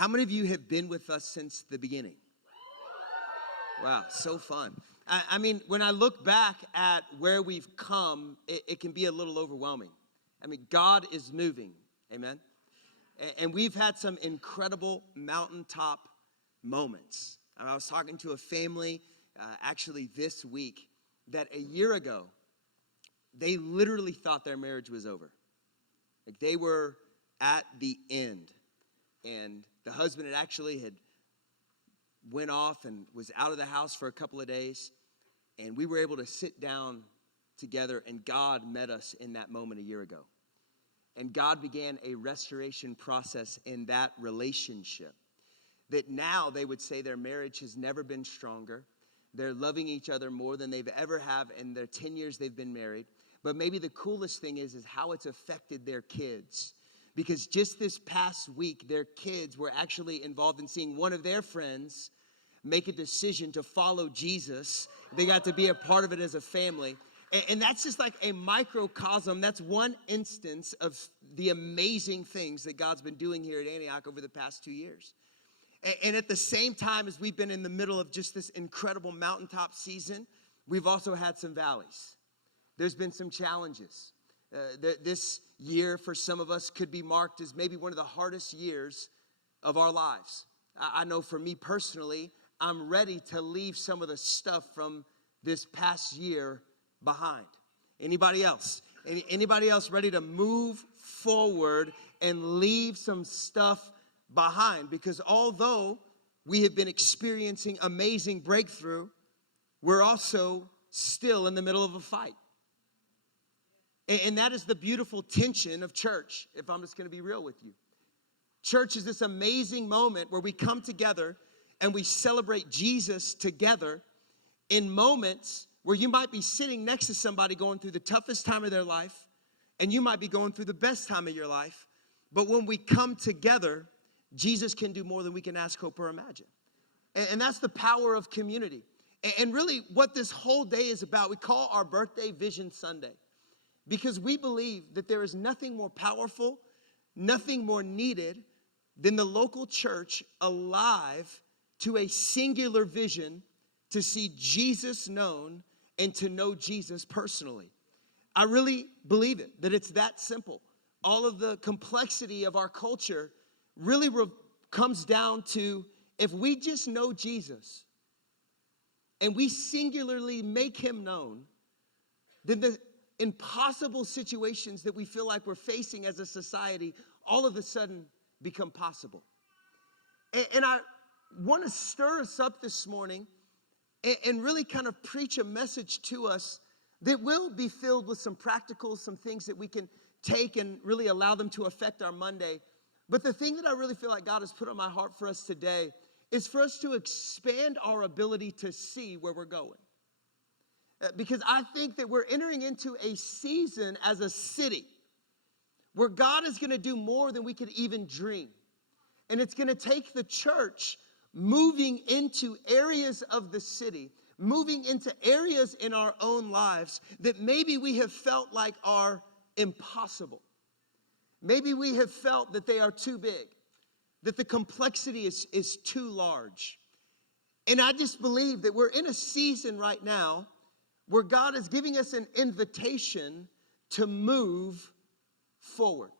How many of you have been with us since the beginning? Wow, so fun. I mean, when I look back at where we've come, it can be a little overwhelming. I mean, God is moving, amen? And we've had some incredible mountaintop moments. I was talking to a family actually this week that a year ago, they literally thought their marriage was over. Like they were at the end. And the husband had went off and was out of the house for a couple of days. And we were able to sit down together, and God met us in that moment a year ago. And God began a restoration process in that relationship. That now they would say their marriage has never been stronger. They're loving each other more than they've ever have in their 10 years they've been married. But maybe the coolest thing is how it's affected their kids. Because just this past week, their kids were actually involved in seeing one of their friends make a decision to follow Jesus. They got to be a part of it as a family. And that's just like a microcosm. That's one instance of the amazing things that God's been doing here at Antioch over the past 2 years. And at the same time as we've been in the middle of just this incredible mountaintop season, we've also had some valleys. There's been some challenges. This year for some of us could be marked as maybe one of the hardest years of our lives. I know for me personally, I'm ready to leave some of the stuff from this past year behind. Anybody else? Anybody else ready to move forward and leave some stuff behind? Because although we have been experiencing amazing breakthrough, we're also still in the middle of a fight. And that is the beautiful tension of church, if I'm just going to be real with you. Church is this amazing moment where we come together and we celebrate Jesus together in moments where you might be sitting next to somebody going through the toughest time of their life, and you might be going through the best time of your life. But when we come together, Jesus can do more than we can ask, hope, or imagine. And that's the power of community. And really what this whole day is about, we call our birthday Vision Sunday. Because we believe that there is nothing more powerful, nothing more needed than the local church alive to a singular vision to see Jesus known and to know Jesus personally. I really believe it, that it's that simple. All of the complexity of our culture really comes down to if we just know Jesus and we singularly make him known, then the impossible situations that we feel like we're facing as a society all of a sudden become possible. And I want to stir us up this morning and really kind of preach a message to us that will be filled with some practicals, some things that we can take and really allow them to affect our Monday. But the thing that I really feel like God has put on my heart for us today is for us to expand our ability to see where we're going. Because I think that we're entering into a season as a city where God is going to do more than we could even dream. And it's going to take the church moving into areas of the city, moving into areas in our own lives that maybe we have felt like are impossible. Maybe we have felt that they are too big, that the complexity is too large. And I just believe that we're in a season right now where God is giving us an invitation to move forward.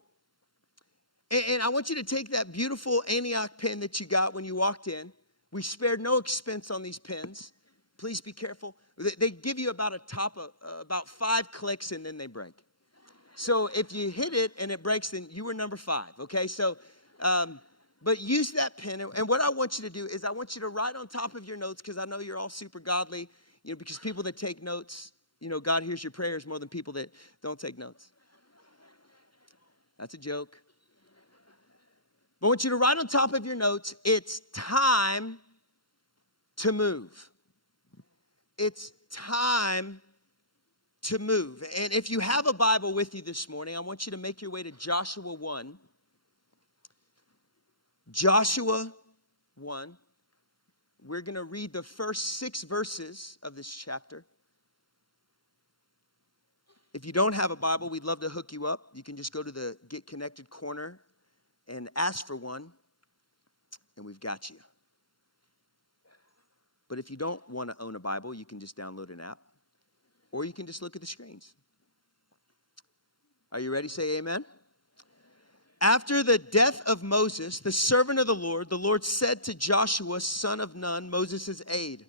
And I want you to take that beautiful Antioch pen that you got when you walked in. We spared no expense on these pens. Please be careful. They give you about about 5 clicks and then they break. So if you hit it and it breaks, then you were number 5, okay? So, but use that pen. And what I want you to do is I want you to write on top of your notes, because I know you're all super godly, because people that take notes, God hears your prayers more than people that don't take notes. That's a joke. But I want you to write on top of your notes, it's time to move. It's time to move. And if you have a Bible with you this morning, I want you to make your way to Joshua 1. Joshua 1. We're going to read the first 6 verses of this chapter. If you don't have a Bible, we'd love to hook you up. You can just go to the Get Connected corner and ask for one. and we've got you. But if you don't want to own a Bible, you can just download an app, or you can just look at the screens. Are you ready? Say amen. After the death of Moses, the servant of the Lord said to Joshua, son of Nun, Moses' aide,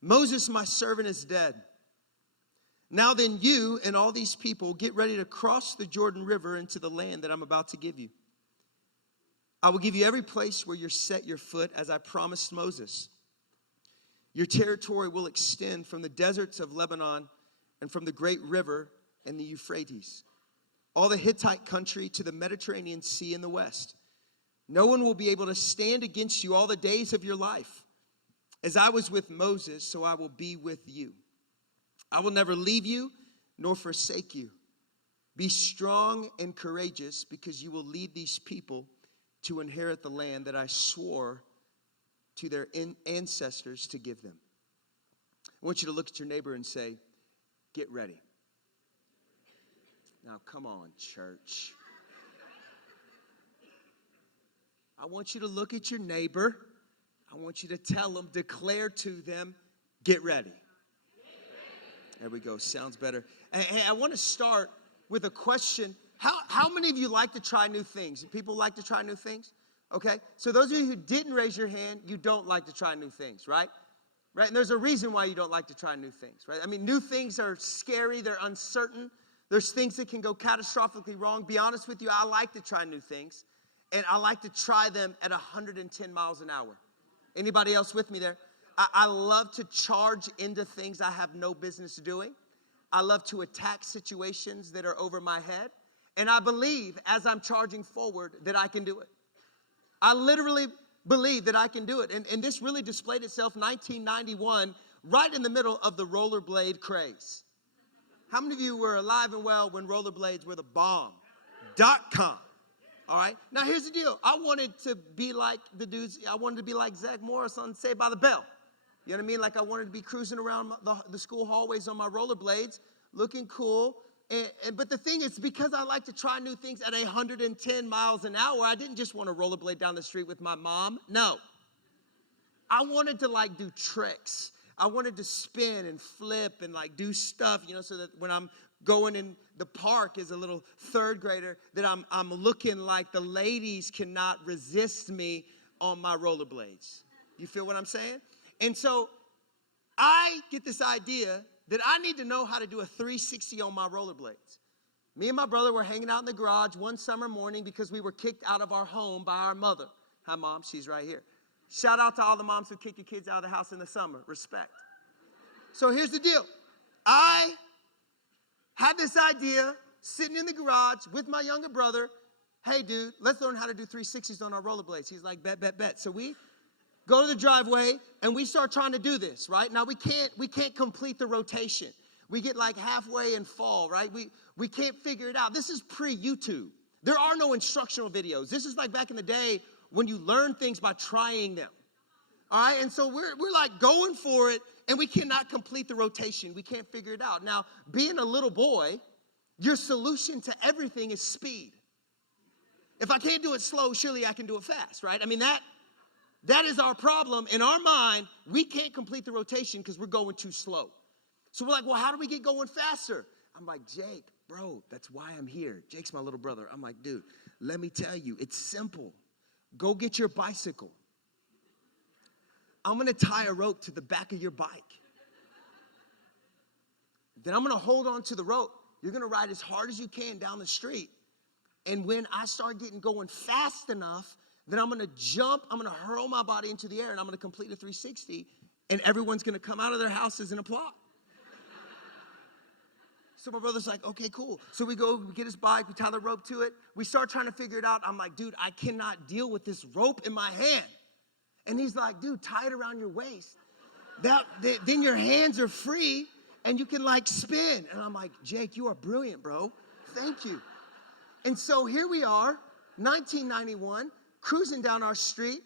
Moses, my servant, is dead. Now then, you and all these people get ready to cross the Jordan River into the land that I'm about to give you. I will give you every place where you set your foot, as I promised Moses. Your territory will extend from the deserts of Lebanon and from the great river and the Euphrates, all the Hittite country to the Mediterranean Sea in the west. No one will be able to stand against you all the days of your life. As I was with Moses, so I will be with you. I will never leave you nor forsake you. Be strong and courageous, because you will lead these people to inherit the land that I swore to their ancestors to give them. I want you to look at your neighbor and say, get ready. Now, come on, church. I want you to look at your neighbor. I want you to tell them, declare to them, get ready. There we go. Sounds better. Hey, I want to start with a question. How many of you like to try new things? People like to try new things? Okay. So those of you who didn't raise your hand, you don't like to try new things, right? Right? And there's a reason why you don't like to try new things, right? I mean, new things are scary. They're uncertain. There's things that can go catastrophically wrong. Be honest with you, I like to try new things, and I like to try them at 110 miles an hour. Anybody else with me there? I love to charge into things I have no business doing. I love to attack situations that are over my head, and I believe as I'm charging forward that I can do it. I literally believe that I can do it, and this really displayed itself 1991, right in the middle of the rollerblade craze. How many of you were alive and well when rollerblades were the bomb.com? All right. Now, here's the deal. I wanted to be like the dudes. I wanted to be like Zach Morris on Saved by the Bell. You know what I mean? Like, I wanted to be cruising around the school hallways on my rollerblades, looking cool. But the thing is, because I like to try new things at 110 miles an hour, I didn't just want to rollerblade down the street with my mom. No. I wanted to, like, do tricks. I wanted to spin and flip and, like, do stuff, you know, so that when I'm going in the park as a little third grader, that I'm looking like the ladies cannot resist me on my rollerblades. You feel what I'm saying? And so I get this idea that I need to know how to do a 360 on my rollerblades. Me and my brother were hanging out in the garage one summer morning because we were kicked out of our home by our mother. Hi, Mom. She's right here. Shout out to all the moms who kick your kids out of the house in the summer. Respect. So here's the deal. I had this idea sitting in the garage with my younger brother. Hey, dude, let's learn how to do 360s on our rollerblades. He's like, bet. So we go to the driveway and we start trying to do this, right? Now we can't complete the rotation. We get like halfway and fall, right? We can't figure it out. This is pre-YouTube. There are no instructional videos. This is like back in the day when you learn things by trying them. All right, and so we're like going for it, and we cannot complete the rotation. We can't figure it out. Now, being a little boy, your solution to everything is speed. If I can't do it slow, surely I can do it fast, right? I mean, that is our problem. In our mind, we can't complete the rotation because we're going too slow. So we're like, well, how do we get going faster? I'm like, Jake, bro, that's why I'm here. Jake's my little brother. I'm like, dude, let me tell you, it's simple. Go get your bicycle. I'm going to tie a rope to the back of your bike. Then I'm going to hold on to the rope. You're going to ride as hard as you can down the street. And when I start getting going fast enough, then I'm going to jump, I'm going to hurl my body into the air, and I'm going to complete a 360, and everyone's going to come out of their houses and applaud. So my brother's like, okay, cool. So we get his bike, we tie the rope to it. We start trying to figure it out. I'm like, dude, I cannot deal with this rope in my hand. And he's like, dude, tie it around your waist. Then your hands are free, and you can, like, spin. And I'm like, Jake, you are brilliant, bro. Thank you. And so here we are, 1991, cruising down our street,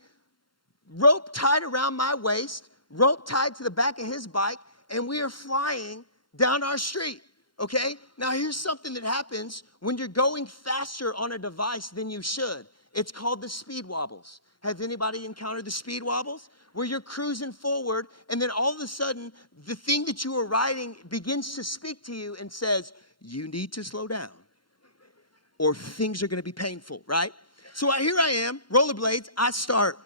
rope tied around my waist, rope tied to the back of his bike, and we are flying down our street. Okay, now here's something that happens when you're going faster on a device than you should. It's called the speed wobbles. Have anybody encountered the speed wobbles? Where you're cruising forward, and then all of a sudden, the thing that you were riding begins to speak to you and says, you need to slow down, or things are going to be painful, right? So here I am, rollerblades, I start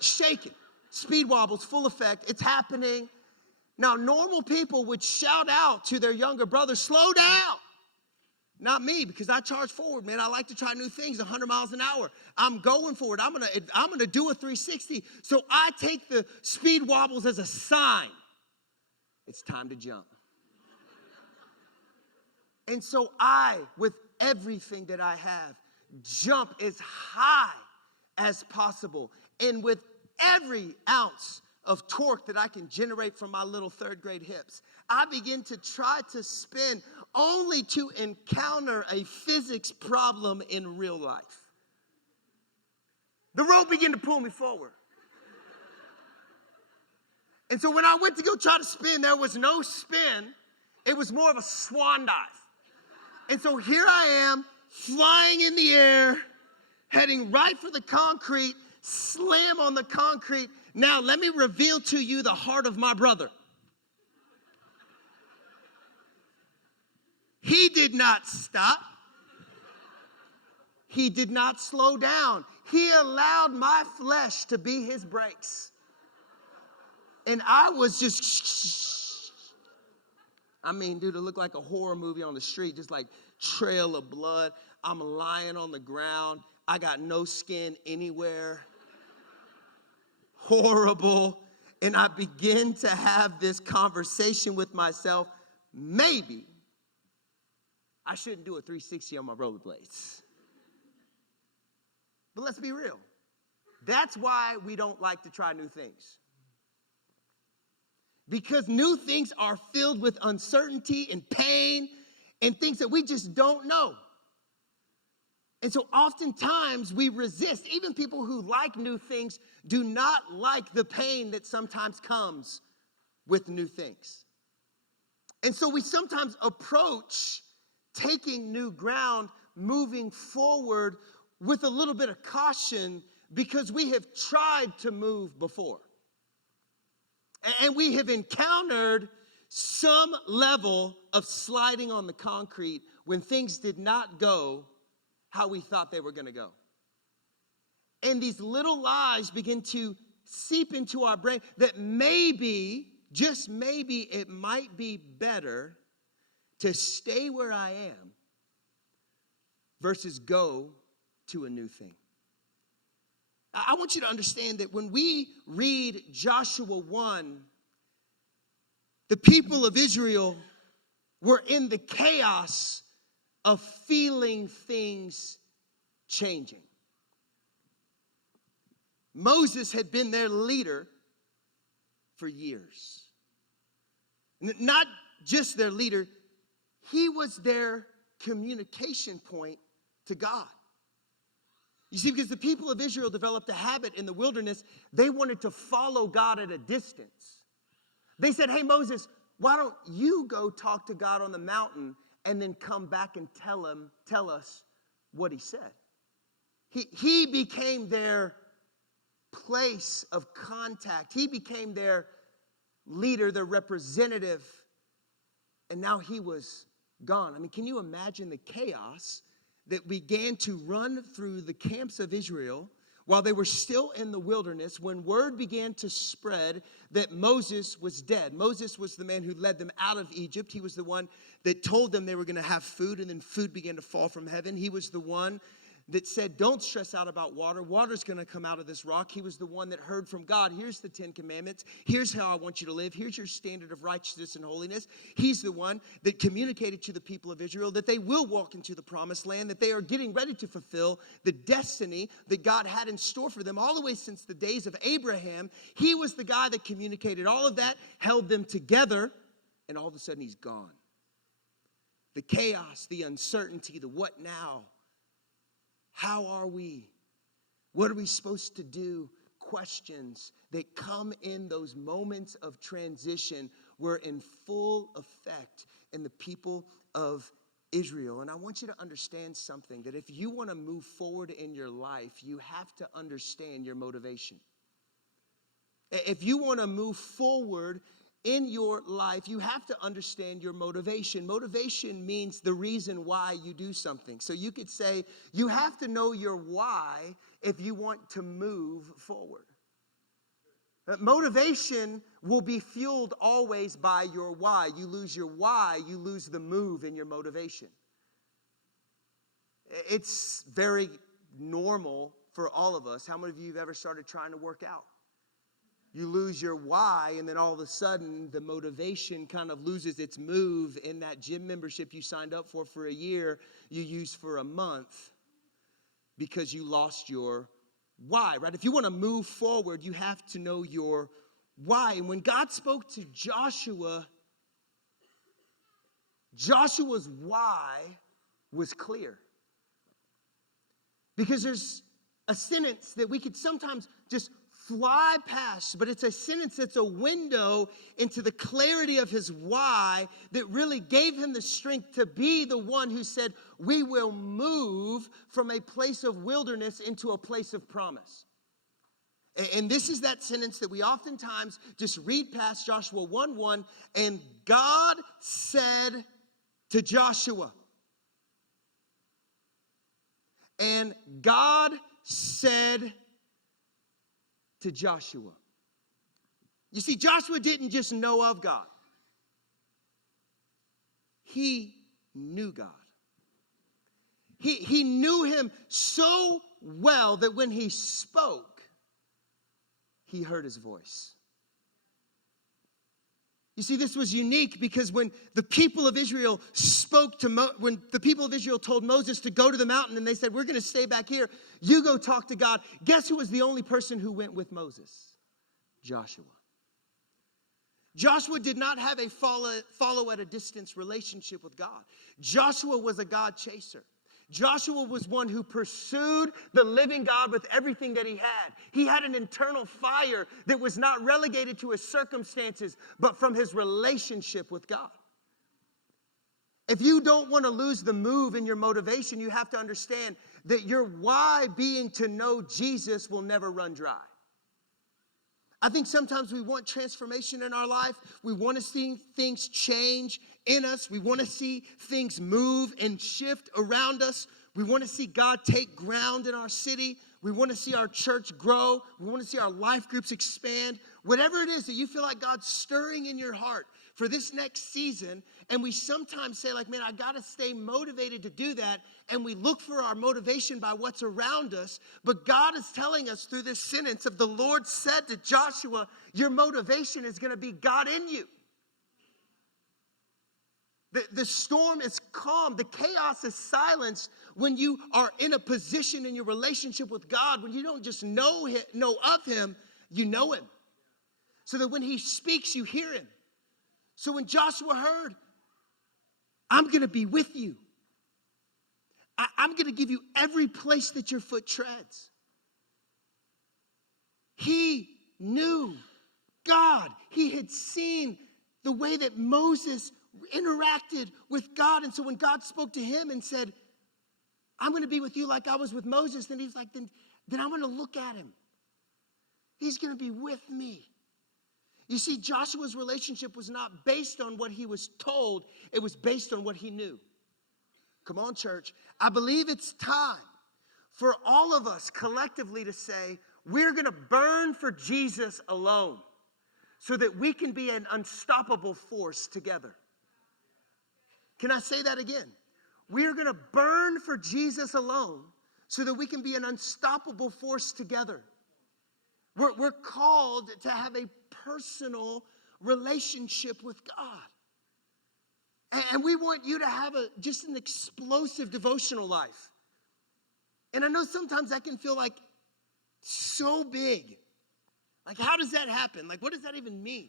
shaking. Speed wobbles, full effect, it's happening. Now, normal people would shout out to their younger brother, slow down. Not me, because I charge forward, man. I like to try new things, 100 miles an hour. I'm going forward. I'm gonna do a 360. So I take the speed wobbles as a sign. It's time to jump. And so I, with everything that I have, jump as high as possible. And with every ounce of torque that I can generate from my little third grade hips, I begin to try to spin, only to encounter a physics problem in real life. The rope began to pull me forward. And so when I went to go try to spin, there was no spin. It was more of a swan dive. And so here I am, flying in the air, heading right for the concrete, slam on the concrete. Now, let me reveal to you the heart of my brother. He did not stop. He did not slow down. He allowed my flesh to be his brakes. And I was just, I mean, dude, it looked like a horror movie on the street, just like trail of blood. I'm lying on the ground. I got no skin anywhere. Horrible. And I begin to have this conversation with myself. Maybe I shouldn't do a 360 on my rollerblades. But let's be real. That's why we don't like to try new things. Because new things are filled with uncertainty and pain and things that we just don't know. And so oftentimes we resist. Even people who like new things do not like the pain that sometimes comes with new things. And so we sometimes approach taking new ground, moving forward with a little bit of caution because we have tried to move before. And we have encountered some level of sliding on the concrete when things did not go how we thought they were going to go. And these little lies begin to seep into our brain that maybe, just maybe, it might be better to stay where I am versus go to a new thing. I want you to understand that when we read Joshua 1, the people of Israel were in the chaos of feeling things changing. Moses had been their leader for years. Not just their leader, he was their communication point to God. You see, because the people of Israel developed a habit in the wilderness, they wanted to follow God at a distance. They said, hey, Moses, why don't you go talk to God on the mountain and then come back and tell us what he said? He became their place of contact. He became their leader, their representative, and now he was gone. I mean, can you imagine the chaos that began to run through the camps of Israel while they were still in the wilderness when word began to spread that Moses was dead? Moses was the man who led them out of Egypt. He was the one that told them they were going to have food, and then food began to fall from heaven. He was the one that said, don't stress out about water. Water's going to come out of this rock. He was the one that heard from God. Here's the 10 Commandments. Here's how I want you to live. Here's your standard of righteousness and holiness. He's the one that communicated to the people of Israel that they will walk into the promised land, that they are getting ready to fulfill the destiny that God had in store for them all the way since the days of Abraham. He was the guy that communicated all of that, held them together, and all of a sudden he's gone. The chaos, the uncertainty, the what now? How are we? What are we supposed to do? Questions that come in those moments of transition were in full effect in the people of Israel. And I want you to understand something, that if you want to move forward in your life, you have to understand your motivation. If you want to move forward in your life, you have to understand your motivation. Motivation means the reason why you do something. So you could say you have to know your why if you want to move forward. Motivation will be fueled always by your why. You lose your why, you lose the move in your motivation. It's very normal for all of us. How many of you have ever started trying to work out? You lose your why, and then all of a sudden, the motivation kind of loses its move in that gym membership you signed up for a year, you use for a month because you lost your why, right? If you want to move forward, you have to know your why. And when God spoke to Joshua, Joshua's why was clear. Because there's a sentence that we could sometimes just fly past, but it's a sentence that's a window into the clarity of his why that really gave him the strength to be the one who said, we will move from a place of wilderness into a place of promise. And this is that sentence that we oftentimes just read past, Joshua 1:1, and God said to Joshua. And God said to Joshua. You see, Joshua didn't just know of God. He knew God. He knew him so well that when he spoke, he heard his voice. You see, this was unique because when the people of Israel when the people of Israel told Moses to go to the mountain and they said, we're going to stay back here, you go talk to God. Guess who was the only person who went with Moses? Joshua. Joshua did not have a follow at a distance relationship with God. Joshua was a God chaser. Joshua was one who pursued the living God with everything that he had. He had an internal fire that was not relegated to his circumstances, but from his relationship with God. If you don't want to lose the move in your motivation, you have to understand that your why being to know Jesus will never run dry. I think sometimes we want transformation in our life. We want to see things change in us. We want to see things move and shift around us. We want to see God take ground in our city. We want to see our church grow. We want to see our life groups expand. Whatever it is that you feel like God's stirring in your heart for this next season, and we sometimes say like, man, I got to stay motivated to do that, and we look for our motivation by what's around us, but God is telling us through this sentence of the Lord said to Joshua, your motivation is going to be God in you. The storm is calm. The chaos is silenced when you are in a position in your relationship with God, when you don't just know of him, you know him. So that when he speaks, you hear him. So when Joshua heard, I'm going to be with you. I'm going to give you every place that your foot treads. He knew God. He had seen the way that Moses interacted with God. And so when God spoke to him and said, I'm going to be with you like I was with Moses, then he's like, then I'm going to look at him. He's going to be with me. You see, Joshua's relationship was not based on what he was told. It was based on what he knew. Come on, church. I believe it's time for all of us collectively to say, we're going to burn for Jesus alone so that we can be an unstoppable force together. Can I say that again? We're going to burn for Jesus alone so that we can be an unstoppable force together. We're called to have a personal relationship with God. And we want you to have just an explosive devotional life. And I know sometimes that can feel like so big. Like, how does that happen? Like, what does that even mean?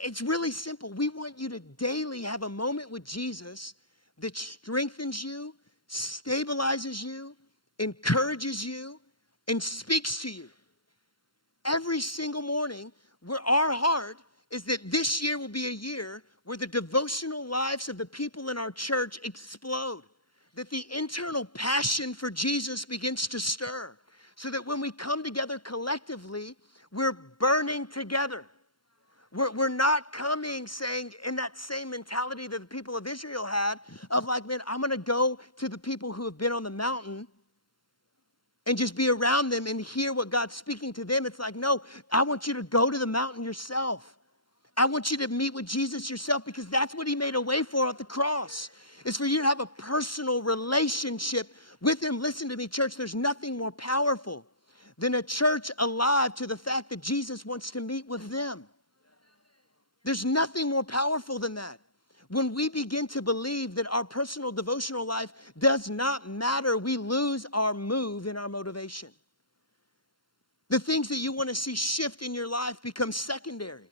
It's really simple. We want you to daily have a moment with Jesus that strengthens you, stabilizes you, encourages you, and speaks to you. Every single morning, where our heart is that this year will be a year where where the devotional lives of the people in our church explode, that the internal passion for Jesus begins to stir, so that when we come together collectively, we're burning together. We're not coming saying in that same mentality that the people of Israel had of like, man, I'm going to go to the people who have been on the mountain and just be around them and hear what God's speaking to them. It's like, no, I want you to go to the mountain yourself. I want you to meet with Jesus yourself, because that's what he made a way for at the cross. It's for you to have a personal relationship with him. Listen to me, church, there's nothing more powerful than a church alive to the fact that Jesus wants to meet with them. There's nothing more powerful than that. When we begin to believe that our personal devotional life does not matter, we lose our move in our motivation. The things that you want to see shift in your life become secondary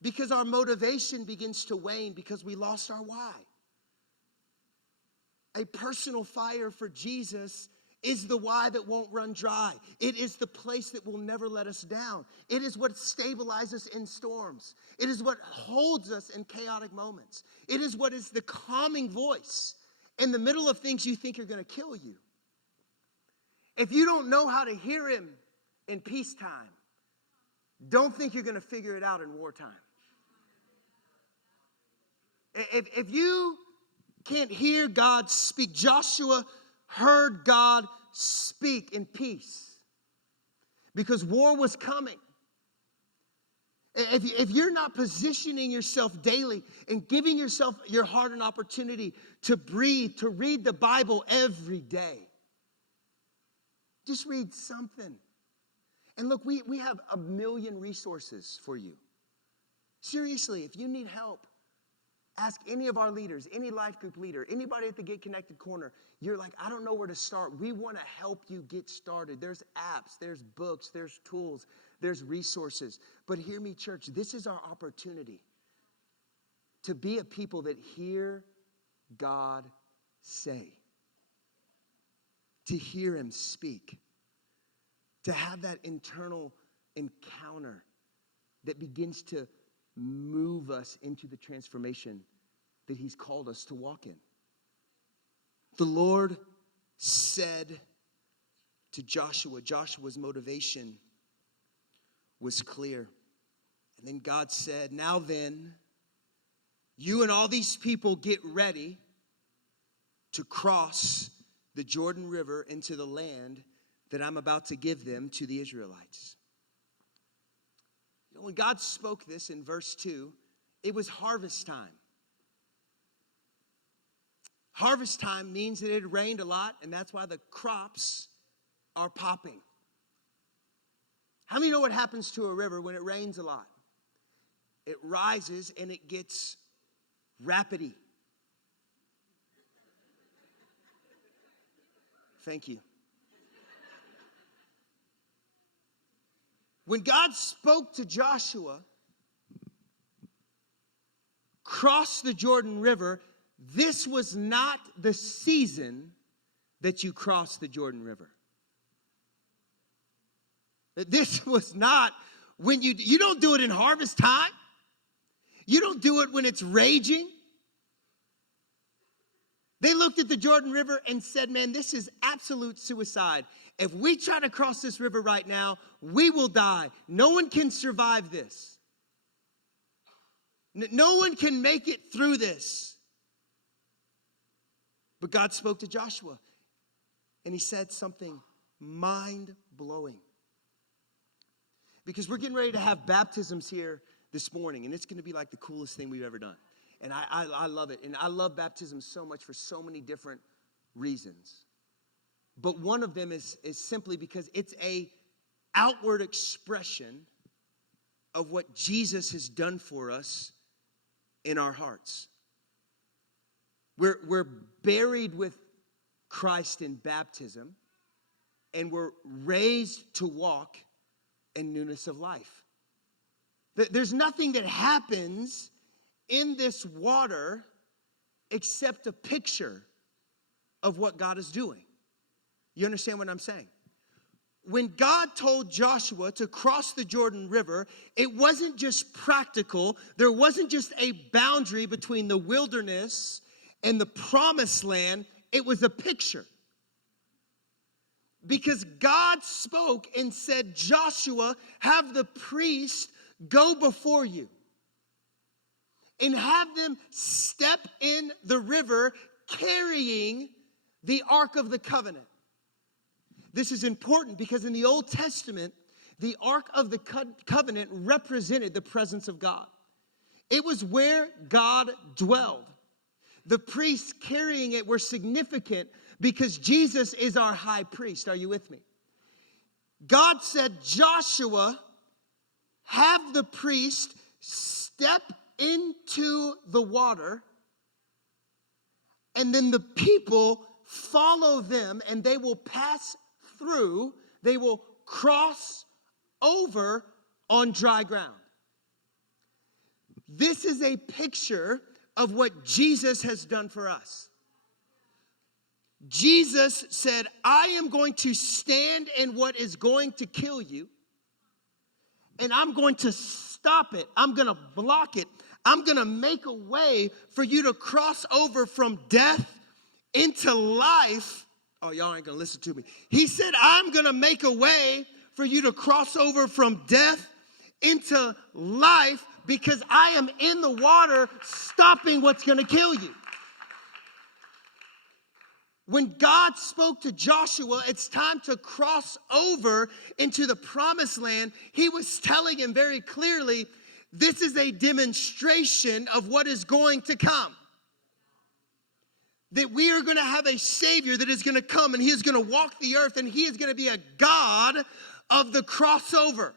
because our motivation begins to wane because we lost our why. A personal fire for Jesus is the why that won't run dry. It is the place that will never let us down. It is what stabilizes in storms. It is what holds us in chaotic moments. It is what is the calming voice in the middle of things you think are going to kill you. If you don't know how to hear him in peacetime, don't think you're going to figure it out in wartime. If you can't hear God speak, Joshua heard God speak in peace because war was coming. If you're not positioning yourself daily and giving yourself, your heart, an opportunity to breathe, to read the Bible every day, just read something. And look, we have a million resources for you. Seriously, if you need help, ask any of our leaders, any life group leader, anybody at the Get Connected corner. You're like, I don't know where to start. We want to help you get started. There's apps, there's books, there's tools, there's resources. But hear me, church, this is our opportunity to be a people that hear God say, to hear him speak, to have that internal encounter that begins to move us into the transformation that he's called us to walk in. The Lord said to Joshua, Joshua's motivation was clear. And then God said, now then, you and all these people get ready to cross the Jordan River into the land that I'm about to give them to the Israelites. When God spoke this in verse 2, it was harvest time. Harvest time means that it had rained a lot, and that's why the crops are popping. How many know what happens to a river when it rains a lot? It rises and it gets rapidy. Thank you. When God spoke to Joshua, cross the Jordan River, this was not the season that you cross the Jordan River. This was not when you don't do it in harvest time. You don't do it when it's raging. They looked at the Jordan River and said, man, this is absolute suicide. If we try to cross this river right now, we will die. No one can survive this. No one can make it through this. But God spoke to Joshua, and he said something mind-blowing. Because we're getting ready to have baptisms here this morning, and it's going to be like the coolest thing we've ever done. And I love it. And I love baptism so much for so many different reasons. But one of them is simply because it's a outward expression of what Jesus has done for us in our hearts. We're buried with Christ in baptism, and we're raised to walk in newness of life. There's nothing that happens in this water except a picture of what God is doing. You understand what I'm saying? when God told Joshua to cross the Jordan River, it wasn't just practical. There wasn't just a boundary between the wilderness and the promised land. It was a picture. Because God spoke and said, Joshua, have the priest go before you and have them step in the river carrying the Ark of the Covenant. This is important because in the Old Testament, the Ark of the Covenant represented the presence of God. It was where God dwelled. The priests carrying it were significant because Jesus is our high priest. Are you with me? God said, Joshua, have the priest step into the water, and then the people follow them, and they will pass through, they will cross over on dry ground. This is a picture of what Jesus has done for us. Jesus said, I am going to stand in what is going to kill you, and I'm going to stop it. I'm going to block it. I'm going to make a way for you to cross over from death into life. Oh, y'all ain't going to listen to me. He said, I'm going to make a way for you to cross over from death into life because I am in the water stopping what's going to kill you. When God spoke to Joshua, it's time to cross over into the promised land. He was telling him very clearly, this is a demonstration of what is going to come. That we are going to have a Savior that is going to come, and he is going to walk the earth, and he is going to be a God of the crossover.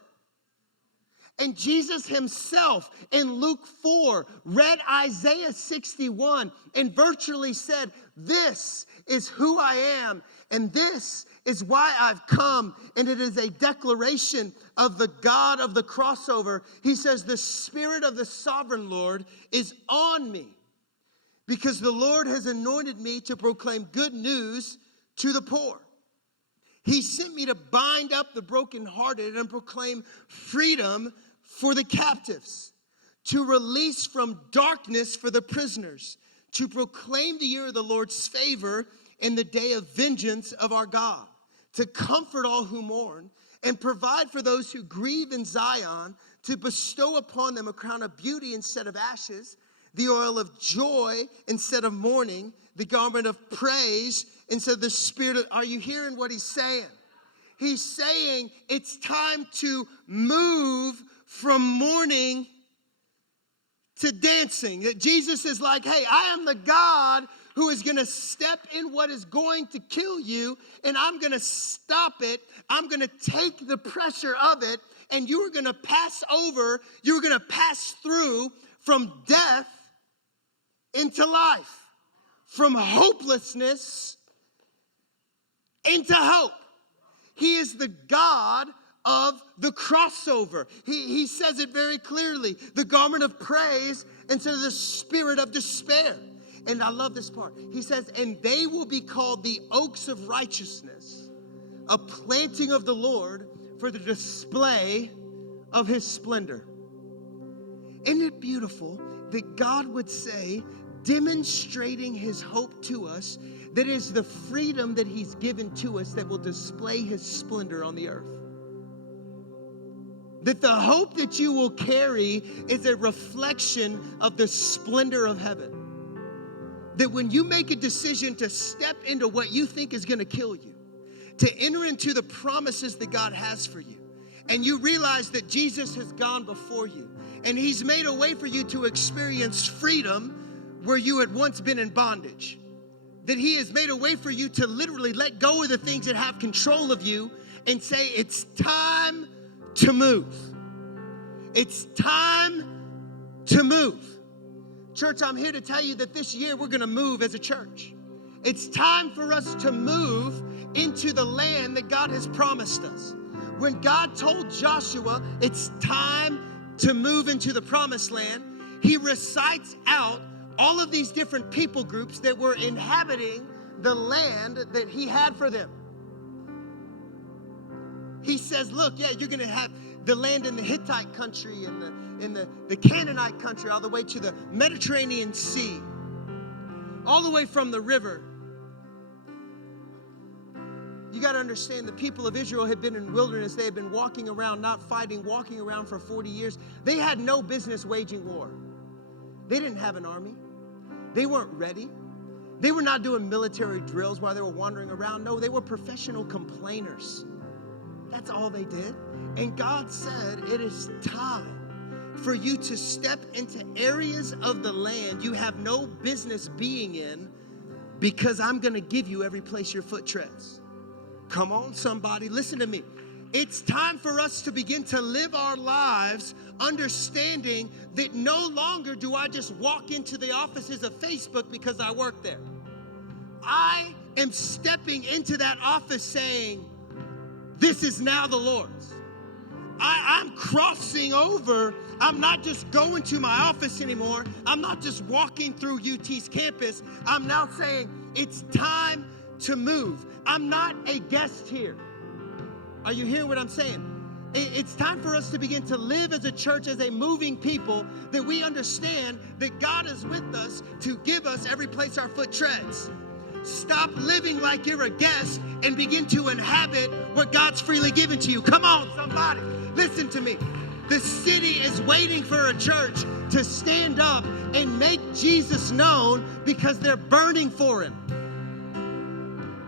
And Jesus himself in Luke 4 read Isaiah 61 and virtually said, this is who I am, and this is why I've come. And it is a declaration of the God of the crossover. He says, the Spirit of the sovereign Lord is on me, because the Lord has anointed me to proclaim good news to the poor. He sent me to bind up the brokenhearted and proclaim freedom for the captives, to release from darkness for the prisoners, to proclaim the year of the Lord's favor and the day of vengeance of our God, to comfort all who mourn and provide for those who grieve in Zion, to bestow upon them a crown of beauty instead of ashes, the oil of joy instead of mourning, the garment of praise instead of the spirit of... Are you hearing what he's saying? He's saying it's time to move from mourning to dancing. That Jesus is like, hey, I am the God who is going to step in what is going to kill you, and I'm going to stop it. I'm going to take the pressure of it, and you are going to pass over, you're going to pass through from death into life, from hopelessness into hope. He is the God of the crossover. He says it very clearly. The garment of praise instead of the spirit of despair. And I love this part. He says, and they will be called the oaks of righteousness, a planting of the Lord for the display of his splendor. Isn't it beautiful that God would say, demonstrating his hope to us, that is the freedom that he's given to us that will display his splendor on the earth. That the hope that you will carry is a reflection of the splendor of heaven. That when you make a decision to step into what you think is going to kill you, to enter into the promises that God has for you, and you realize that Jesus has gone before you, and he's made a way for you to experience freedom where you had once been in bondage. That he has made a way for you to literally let go of the things that have control of you and say, it's time to move. It's time to move. Church, I'm here to tell you that this year we're going to move as a church. It's time for us to move into the land that God has promised us. When God told Joshua it's time to move into the promised land, he recites out all of these different people groups that were inhabiting the land that he had for them. He says, look, yeah, you're going to have the land in the Hittite country and the Canaanite country, all the way to the Mediterranean Sea, all the way from the river. You got to understand, the people of Israel had been in wilderness. They had been walking around, not fighting, walking around for 40 years. They had no business waging war. They didn't have an army. They weren't ready. They were not doing military drills while they were wandering around. No, they were professional complainers. That's all they did. And God said, it is time for you to step into areas of the land you have no business being in, because I'm going to give you every place your foot treads. Come on, somebody, listen to me. It's time for us to begin to live our lives understanding that no longer do I just walk into the offices of Facebook because I work there. I am stepping into that office saying, this is now the Lord's. I'm crossing over. I'm not just going to my office anymore. I'm not just walking through UT's campus. I'm now saying it's time to move. I'm not a guest here. Are you hearing what I'm saying? It's time for us to begin to live as a church, as a moving people, that we understand that God is with us to give us every place our foot treads. Stop living like you're a guest and begin to inhabit what God's freely given to you. Come on, somebody. Listen to me. The city is waiting for a church to stand up and make Jesus known because they're burning for him.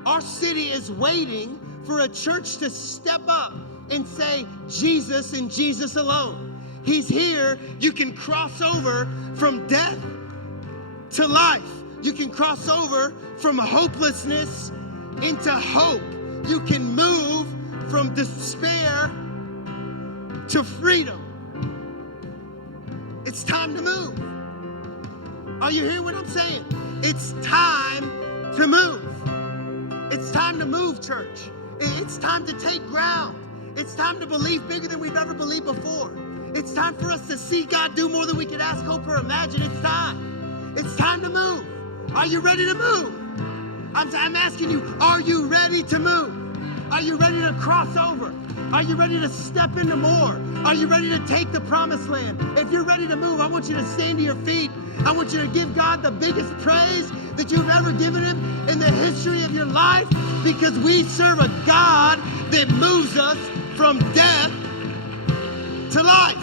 Our city is waiting for a church to step up and say, Jesus and Jesus alone. He's here. You can cross over from death to life. You can cross over from hopelessness into hope. You can move from despair to freedom. It's time to move. Are you hearing what I'm saying? It's time to move. It's time to move, church. It's time to take ground. It's time to believe bigger than we've ever believed before. It's time for us to see God do more than we could ask, hope, or imagine. It's time. It's time to move. Are you ready to move? I'm asking you, are you ready to move? Are you ready to cross over? Are you ready to step into more? Are you ready to take the promised land? If you're ready to move, I want you to stand to your feet. I want you to give God the biggest praise that you've ever given him in the history of your life, because we serve a God that moves us from death to life.